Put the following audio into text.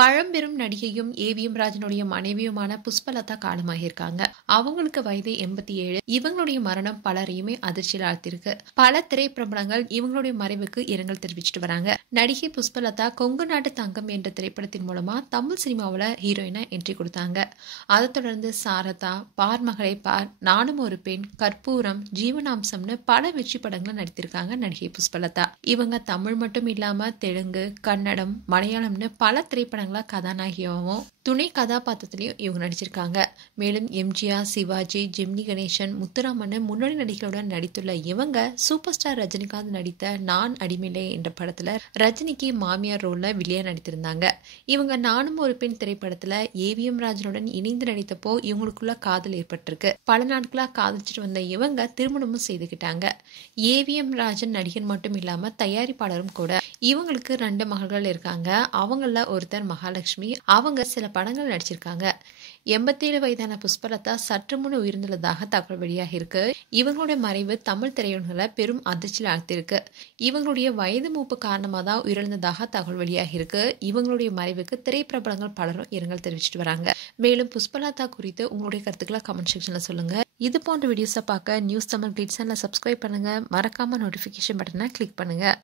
பழம்பெரும் நடிகையும் ஏவிஎம் ராஜனுடைய மனைவியுமான புஷ்பலதா காலமாகியிருக்காங்க. அவங்களுக்கு வயது 87. இவங்களுடைய மரணம் பலரையுமே அதிர்ச்சியில் ஆழ்த்திருக்கு. பல திரைப்பிரபலங்கள் இவங்களுடைய மறைவுக்கு இரங்கல் தெரிவிச்சிட்டு வராங்க. நடிகை புஷ்பலதா கொங்கு நாட்டு தங்கம் என்ற திரைப்படத்தின் மூலமா தமிழ் சினிமாவில் ஹீரோயினா என்ட்ரி கொடுத்தாங்க. அதை தொடர்ந்து சாரதா, பார் மகளை பார், நானும் ஒரு பெண், கற்பூரம், ஜீவனாம்சம்னு பல வெற்றி படங்களை நடித்திருக்காங்க நடிகை புஷ்பலதா. இவங்க தமிழ் மட்டும் இல்லாம தெலுங்கு, கன்னடம், மலையாளம்னு பல திரைப்படங்களை கதாநாயகியாகவும் துணை கதாபாத்திரத்திலையும் இவங்க நடிச்சிருக்காங்க. மேலும் எம்ஜிஆர், சிவாஜி, ஜெமினி கணேசன், முத்துராமன் முன்னணி நடிகளுடன் நடித்துள்ள இவங்க சூப்பர் ஸ்டார் ரஜினிகாந்த் நடித்த நான் அடிமையிலே என்ற படத்துல ரஜினிக்கு மாமியார் ரோல்ல வில்லியா நடித்திருந்தாங்க. இவங்க நானும் ஒரு பெண் திரைப்படத்துல ஏவிஎம் ராஜனுடன் இணைந்து நடித்தப்போ இவங்களுக்குள்ள காதல் ஏற்பட்டிருக்கு. பல நாட்களா காதலிச்சுட்டு வந்த இவங்க திருமணமும் செய்துக்கிட்டாங்க. ஏவிஎம் ராஜன் நடிகர் மட்டும் இல்லாம தயாரிப்பாளரும் கூட. இவங்களுக்கு 2 மகள்கள் இருக்காங்க. அவங்கள ஒருத்தர் மகாலட்சுமி. அவங்க சில படங்கள் நடிச்சிருக்காங்க. 87 வயதான புஷ்பலதா சற்று முன் உயிர்ந்துள்ளதாக தகவல் வெளியாக இருக்கு. இவங்களுடைய மறைவு தமிழ் திரையுலகளை பெரும் அதிர்ச்சியில் ஆழ்த்திருக்கு. இவங்களுடைய வயது மூப்பு காரணமாக தான் உயிரிழந்ததாக தகவல் வெளியாக இருக்கு. இவங்களுடைய மறைவுக்கு திரைப்பிரபலங்கள் பலரும் இரங்கல் தெரிவிச்சிட்டு வராங்க. மேலும் புஷ்பலதா குறித்து உங்களுடைய கருத்துக்களை கமெண்ட் செக்ஷன்ல சொல்லுங்க. இது போன்ற வீடியோஸை பார்க்க நியூஸ் தமிழ் கிளிட்ஸ் சேனலை சப்ஸ்கிரைப் பண்ணுங்க. மறக்காம நோட்டிபிகேஷன் பட்டனை கிளிக் பண்ணுங்க.